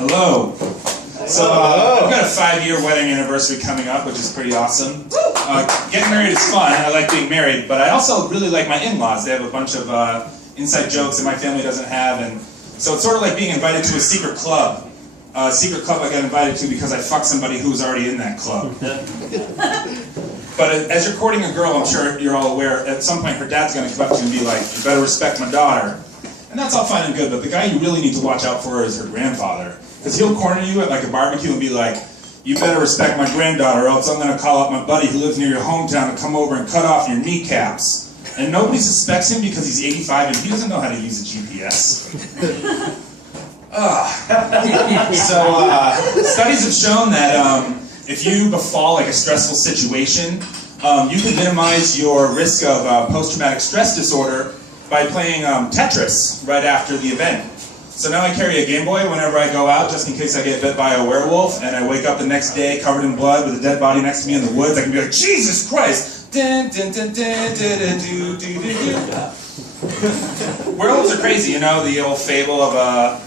Hello. So I've got a 5-year wedding anniversary coming up, which is pretty awesome. Getting married is fun. I like being married, but I also really like my in-laws. They have a bunch of inside jokes that my family doesn't have, and so it's sort of like being invited to a secret club. A secret club I got invited to because I fucked somebody who was already in that club. But as you're courting a girl, I'm sure you're all aware, at some point her dad's going to come up to you and be like, "You better respect my daughter." And that's all fine and good, but the guy you really need to watch out for is her grandfather. Because he'll corner you at like a barbecue and be like, "You better respect my granddaughter, or else I'm going to call up my buddy who lives near your hometown to come over and cut off your kneecaps." And nobody suspects him because he's 85 and he doesn't know how to use a GPS. Studies have shown that if you befall like a stressful situation, you can minimize your risk of post-traumatic stress disorder by playing Tetris right after the event. So now I carry a Game Boy whenever I go out, just in case I get bit by a werewolf, and I wake up the next day covered in blood with a dead body next to me in the woods. I can be like, "Jesus Christ!" Werewolves are crazy, you know, the old fable of a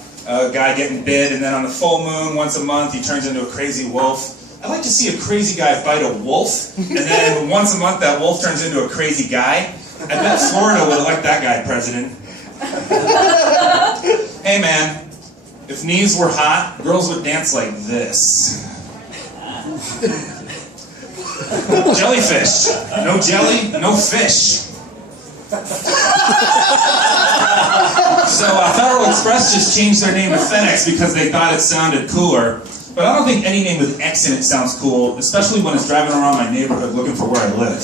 guy getting bit, and then on the full moon once a month he turns into a crazy wolf. I'd like to see a crazy guy fight a wolf, and then once a month that wolf turns into a crazy guy. I bet Florida would elect that guy president. Hey man, if knees were hot, girls would dance like this. Jellyfish. No jelly, no fish. So Federal Express just changed their name to FedEx because they thought it sounded cooler. But I don't think any name with X in it sounds cool, especially when it's driving around my neighborhood looking for where I live.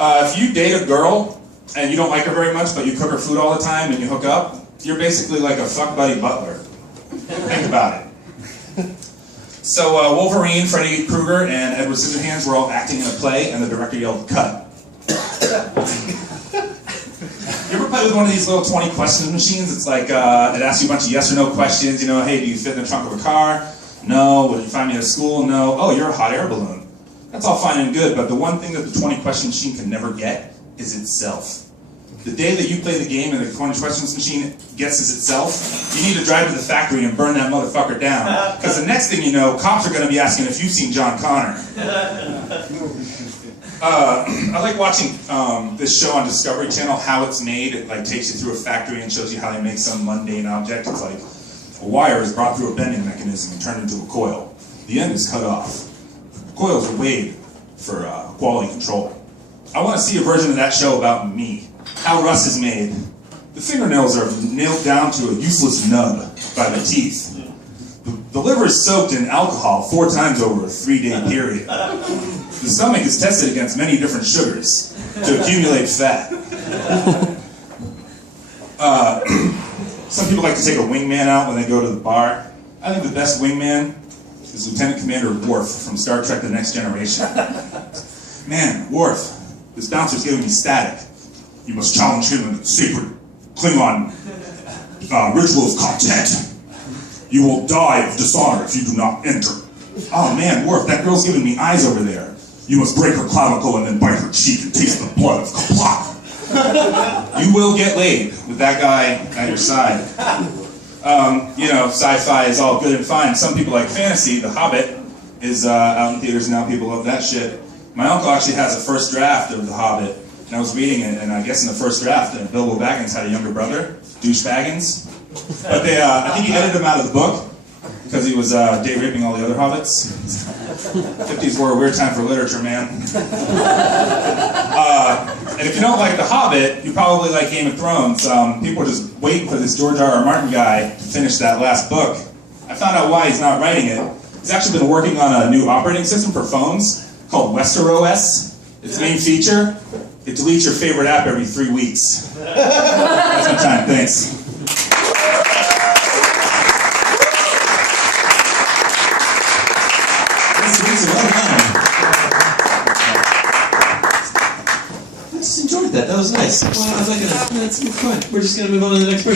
If you date a girl and you don't like her very much, but you cook her food all the time and you hook up, you're basically like a fuck buddy butler. Think about it. So Wolverine, Freddy Krueger, and Edward Scissorhands were all acting in a play, and the director yelled, "Cut." You ever play with one of these little 20 questions machines? It's like, it asks you a bunch of yes or no questions. You know, hey, do you fit in the trunk of a car? No. Will you find me at school? No. Oh, you're a hot air balloon. That's all fine and good, but the one thing that the 20 question machine can never get is itself. The day that you play the game and the 20 questions machine guesses itself, you need to drive to the factory and burn that motherfucker down. Because the next thing you know, cops are going to be asking if you've seen John Connor. I like watching this show on Discovery Channel, How It's Made. It like takes you through a factory and shows you how they make some mundane object. It's like a wire is brought through a bending mechanism and turned into a coil. The end is cut off. The coils are weighed for quality control. I want to see a version of that show about me. How Russ is made. The fingernails are nailed down to a useless nub by the teeth. The liver is soaked in alcohol 4 times over a 3-day period. The stomach is tested against many different sugars to accumulate fat. Some people like to take a wingman out when they go to the bar. I think the best wingman is Lieutenant Commander Worf from Star Trek The Next Generation. "Man, Worf, this bouncer's giving me static. You must challenge him in the sacred Klingon ritual of content. You will die of dishonor if you do not enter. Oh man, Worf, that girl's giving me eyes over there. You must break her clavicle and then bite her cheek and taste the blood of Kaplak." You will get laid with that guy at your side. You know, sci-fi is all good and fine. Some people like fantasy. The Hobbit is out in theaters now. People love that shit. My uncle actually has a first draft of The Hobbit, and I was reading it, and I guess in the first draft, Bilbo Baggins had a younger brother, Douche Baggins. But they, I think he edited him out of the book because he was date raping all the other hobbits. 50s were a weird time for literature, man. And if you don't like The Hobbit, you probably like Game of Thrones. People are just waiting for this George R.R. Martin guy to finish that last book. I found out why he's not writing it. He's actually been working on a new operating system for phones called WesteroS. Its main feature, it deletes your favorite app every 3 weeks. That's my time, thanks. I just enjoyed that. That was nice. Well, I was like, that's fun. We're just going to move on to the next person.